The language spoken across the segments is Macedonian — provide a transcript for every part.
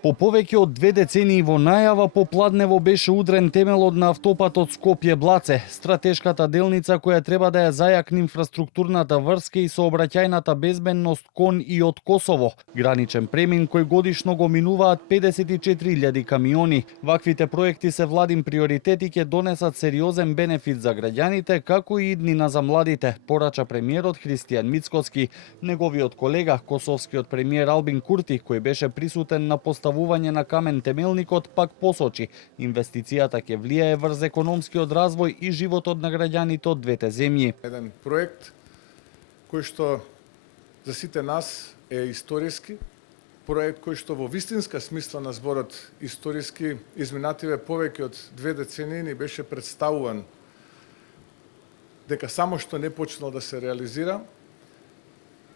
По повеќе од 2 децении во најава попладнево беше удрен темелот на автопатот Скопје-Блаце, стратешката делница која треба да ја зајакне инфраструктурната врска и сообраќајната безбедност кон и од Косово, граничен премин кој годишно го минуваат 54.000 камиони. Ваквите проекти се владин приоритет и ќе донесат сериозен бенефит за граѓаните, како и иднина за младите, порача премиерот Христијан Мицкоски. Неговиот колега, косовскиот премиер Албин Курти, кој беше присутен на поставување на камен темелникот, пак посочи, инвестицијата ќе влијае врз економскиот развој и животот на граѓаните од двете земји. Еден проект кој што за сите нас е историски, проект кој што во вистинска смисла на зборот историски изминативе повеќе од 2 децении ни беше представуван дека само што не почнал да се реализира,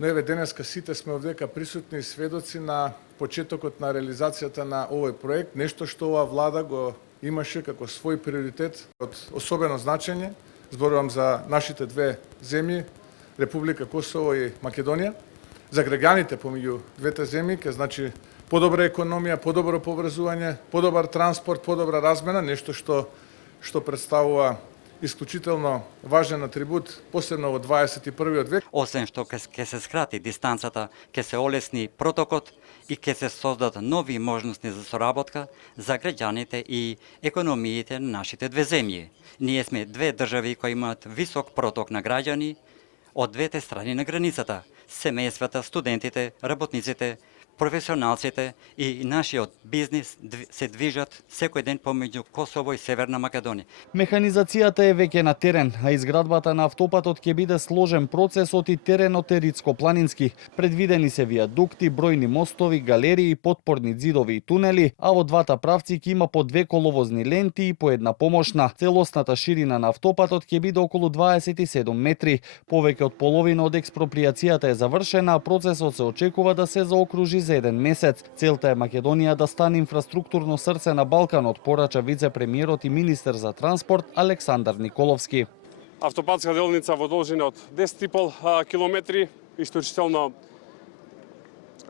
но еве денеска сите сме овдека присутни сведоци на почетокот на реализацијата на овој проект, нешто што оваа влада го имаше како свој приоритет од особено значење. Зборувам за нашите две земји, Република Косово и Македонија. За граѓаните помеѓу двете земји ќе значи подобра економија, подобро поврзување, подобар транспорт, подобра размена, нешто што представува исклучително важен атрибут, посебно во 21. век. Освен што ќе се скрати дистанцата, ќе се олесни протокот и ќе се создадат нови можности за соработка за граѓаните и економиите на нашите две земји. Ние сме две држави кои имаат висок проток на граѓани од двете страни на границата. Семејствата, студентите, работниците, професионалците и нашиот бизнис се движат секој ден помеѓу Косово и Северна Македонија. Механизацијата е веќе на терен, а изградбата на автопатот ќе биде сложен процесот и теренот е рицко-планински. Предвидени се виадукти, бројни мостови, галерии, потпорни ѕидови и тунели, а во двата правци ќе има по 2 коловозни ленти и по една помошна. Целосната ширина на автопатот ќе биде околу 27 метри. Повеќе од половина од експропријацијата е завршена, а процесот се очекува да се заокружи за 1 месец. Целта е Македонија да стане инфраструктурно срце на Балканот, порача вице-премиерот и министер за транспорт Александар Николовски. Автопатска делница во должина од 10,5 километри, исклучително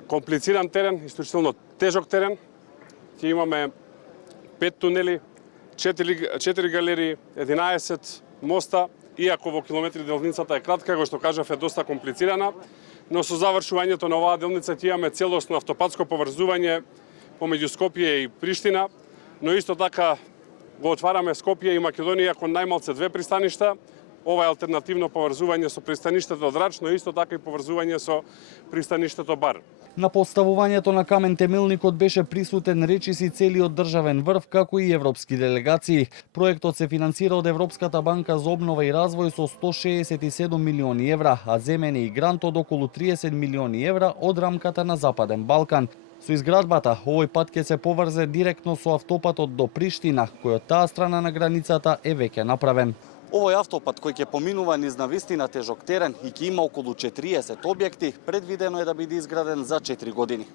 комплициран терен, исклучително тежок терен. Ќе имаме 5 тунели, 4 галерии, 11 моста, иако во километри делницата е кратка, го што кажав е доста комплицирана, но со завршувањето на оваа делница ќе имаме целосно автопатско поврзување помеѓу Скопје и Приштина, но исто така го отвараме Скопје и Македонија кон најмалце 2 пристаништа. Ова е алтернативно поврзување со пристаништето Драч, но исто така и поврзување со пристаништето Бар. На поставувањето на камен темелникот беше присутен речиси целиот државен врв, како и европски делегации. Проектот се финансира од Европската банка за обнова и развој со 167 милиони евра, а земен е и грант од околу 30 милиони евра од рамката на Западен Балкан. Со изградбата, овој пат ќе се поврзе директно со автопатот до Приштина, кој од таа страна на границата е веќе направен. Овој автопат кој ќе поминува низ навистина тежок терен и ќе има околу 40 објекти, предвидено е да биде изграден за 4 години.